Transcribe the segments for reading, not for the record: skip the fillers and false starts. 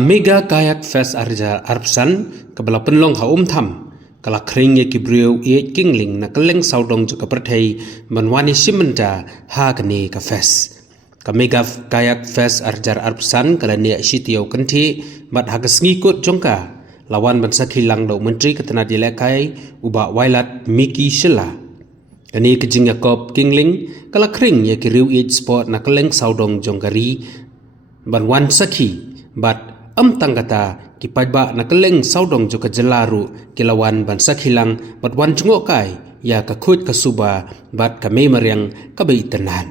Megha Kayak Fest arpsan kabla penlong ha Umtham kala khring ye riew ieid kienglieng na kylleng sawdong ka pyrthei manwani simenda ha kani ka fest ka Megha Kayak Fest arpsan kala ne sitio kanthi mat ha ngi kot jongka lawan bansa kienglieng do menteri ketana dilekai uba wailat miki shila kani kejing yakob kienglieng kala khring ye riew ieid sport na kylleng sawdong jongkari banwan sakhi bat tanggata kipajba na kylleng sawdong jo kajelaru kilawan bansa kilang bat wan jungok kai ya kakut kasuba bat kame mariang kabai tenan.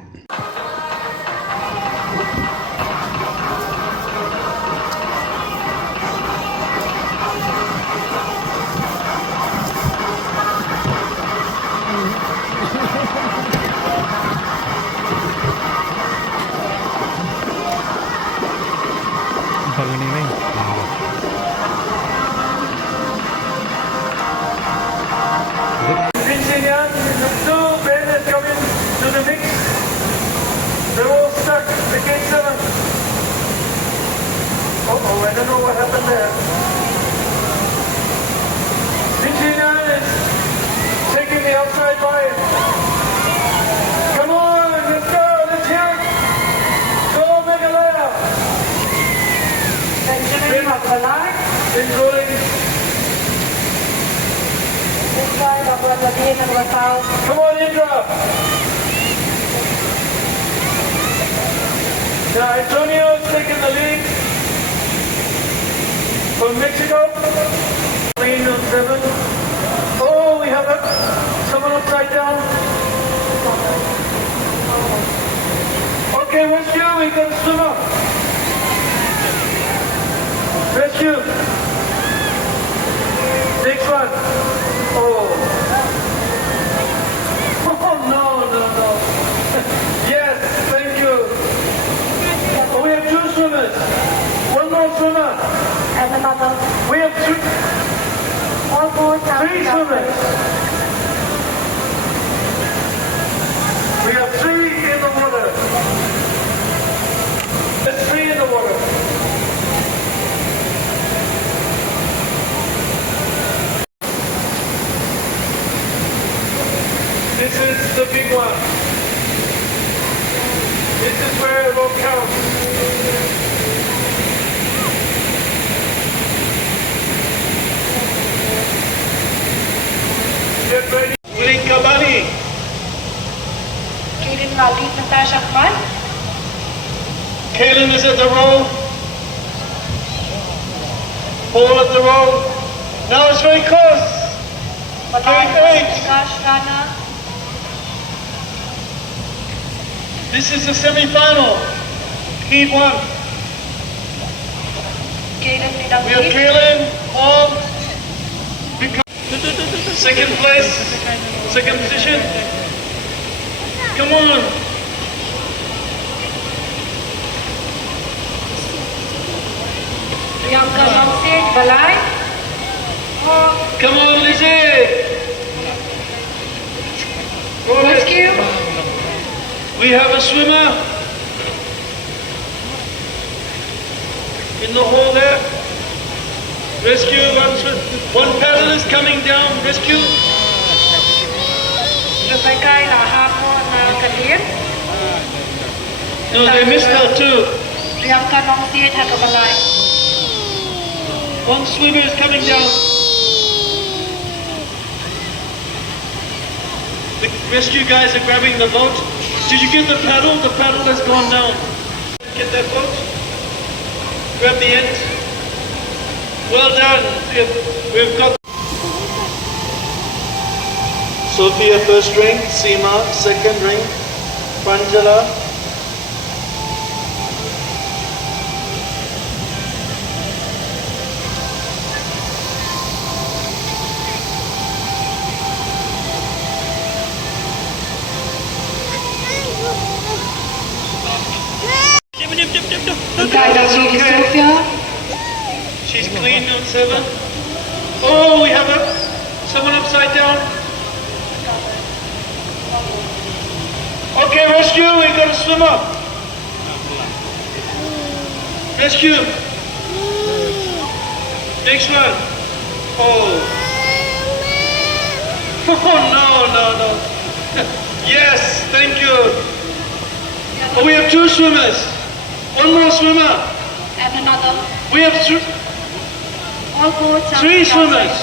They're all stuck. They can't tell them. Uh-oh, I don't know what happened there. Nichinan is taking the outside line. Come on, let's go, let's hear it. Go, Megha Kayak. Benjamin Magbalag. Including. Come on, Indra. Now, Antonio's taking the lead from Mexico. Clean on 7. Oh, we have someone upside down. Okay, rescue, we got a swimmer. Rescue. Next one. Oh. Oh, no. Yes, thank you. Oh, we have 2 swimmers. One more swimmer. And another. We have 3 swimmers. We have 3 in the water. There's 3 in the water. This is the big one. This is where it all counts. Get ready. Willing Kabani. Kayleng Malik Natasha Khan. Kylleng is at the row. Paul at the row. Now it's very close. Malay Prakash Rana. This is the semi-final. Heat 1. Kayleng We have Nidang. Kylleng, Paul. Second place. Second position. Come on. Priyanka Mamsid Balay. Come on, Lizzie. Rescue. We have a swimmer in the hole there. Rescue, one paddle is coming down. Rescue. Lupay Lahapo na Kalir. No, they missed out too. Priyanka Mamsid Hakabalay. One swimmer is coming down. The rescue guys are grabbing the boat. Did you get the paddle? The paddle has gone down. Get that boat. Grab the end. Well done. We've got Sophia first ring, Seema second ring, Pranjala. Sophia. She's clean on 7. Oh, we have someone upside down. Okay, rescue, we got a swimmer. Rescue. Next one. Oh. Oh, no. Yes, thank you. Oh, we have 2 swimmers. One more swimmer. And another. We have All boats are 3 outside. swimmers.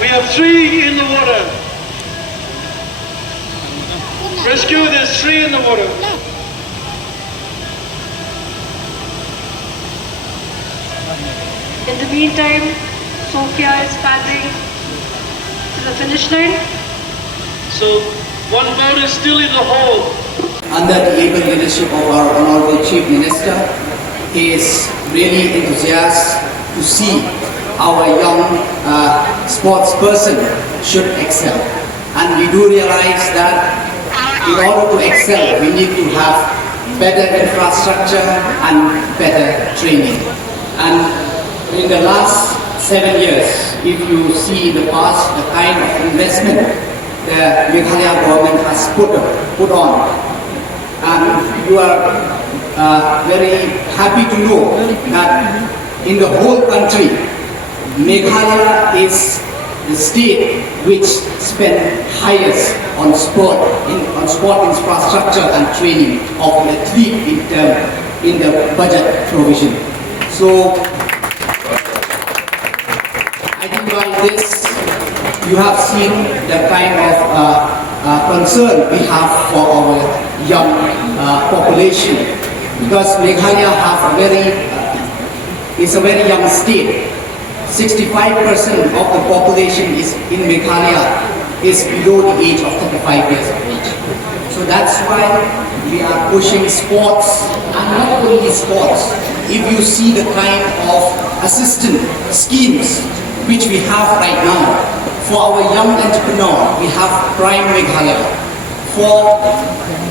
We have 3 in the water. Rescue, there's 3 in the water. In the meantime, Sophia is paddling to the finish line. So, one boat is still in the hole. Under the able leadership of our Honorable Chief Minister, he is really enthusiastic to see our young sports person should excel. And we do realize that in order to excel, we need to have better infrastructure and better training. And in the last 7 years, if you see in the past the kind of investment the Meghalaya government has put on, and you are very happy to know that in the whole country, Meghalaya is the state which spend highest on sport infrastructure and training of the athlete in the budget provision. So I think by this you have seen the kind of concern we have for our young population, because Meghalaya is a very young state. 65% of the population is in Meghalaya is below the age of 35 years of age. So that's why we are pushing sports, and not only sports. If you see the kind of assistance schemes which we have right now, for our young entrepreneur, we have Prime Meghalaya. For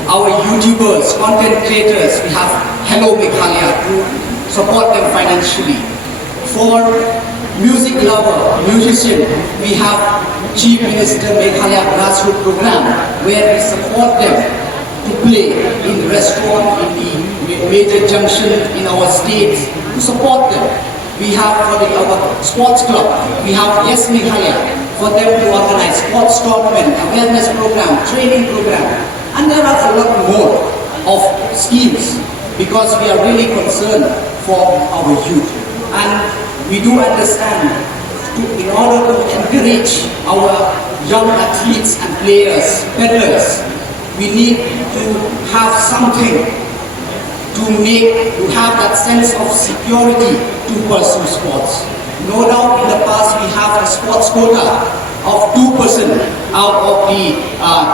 our YouTubers, content creators, we have Hello Meghalaya to support them financially. For music lover, musician, we have Chief Minister Meghalaya Grassroots Program, where we support them to play in restaurant, in the major junction in our states, to support them. We have for our sports club, we have Yes Meghalaya, for them to organize sports tournament, awareness program, training program, and there are a lot more of schemes, because we are really concerned for our youth. And we do understand, in order to encourage our young athletes and players, peddlers, we need to have something to have that sense of security to pursue sports. No doubt in the past we have a sports quota of 2% out of the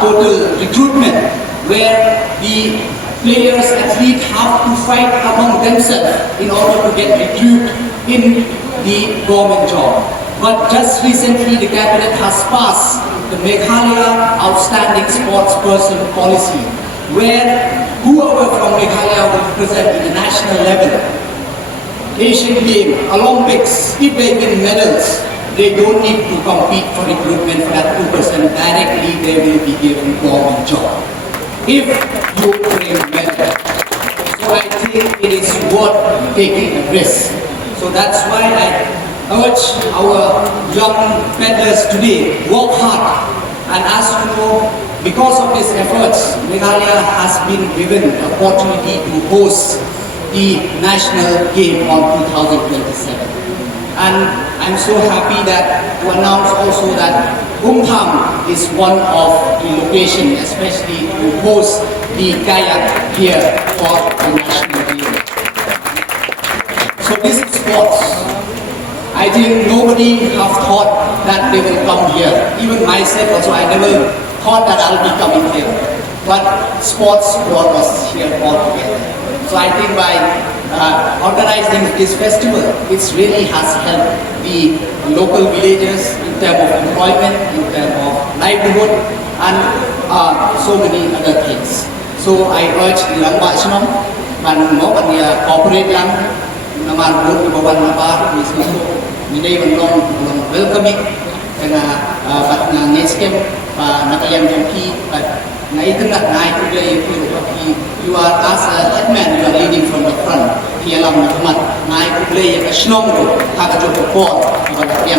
total recruitment, where the players, athletes have to fight among themselves in order to get recruited in the government job. But just recently the cabinet has passed the Meghalaya Outstanding Sports Person Policy, where whoever from Meghalaya will represent in the national level, Asian Games, Olympics, if they win medals, they don't need to compete for recruitment for that 2%. Directly they will be given government job if you bring medal. So I think it is worth taking a risk. So that's why I urge our young peddlers today, work hard. And as you know, because of these efforts, Meghalaya has been given the opportunity to host the national game on 2027. And I'm so happy that to announce also that Umtham is one of the locations, especially to host the kayak here for the national game. So this is sports. I think nobody have thought that they will come here. Even myself also, I never thought that I'll be coming here. But sports brought us here all together. So I think by organizing this festival, it really has helped the local villagers in terms of employment, in terms of livelihood, and so many other things. So I urge the Langwachnom, man mo kan dia cooperate lang, naman buat kebawan nabar, misalnya minay manlong welcoming, kena bat na next camp, pa nakayang jangki, pat na ikan na itu dia yang you are as a headman, you are leading from the front. Ialam Muhammad, Nai Kublay, a Shnongro, Hakajo Paul, but the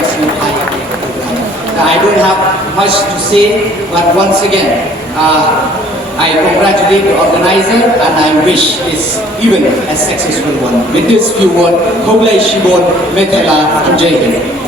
I don't have much to say, but once again, I congratulate the organizer and I wish this event a successful one. With this few words, Kublay Shibon, Methela, and Jai Hind.